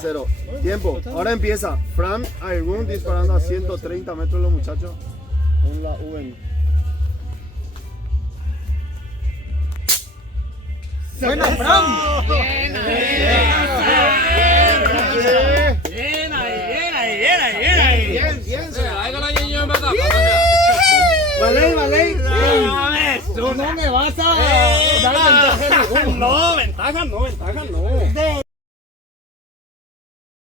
0. Tiempo. Ahora empieza. Fran Airun disparando a 130 metros los muchachos. Con la UN. ¡Buena, Fran! Bien ahí, Bien. Vale. No me vas a dar ventaja. No, ventaja no.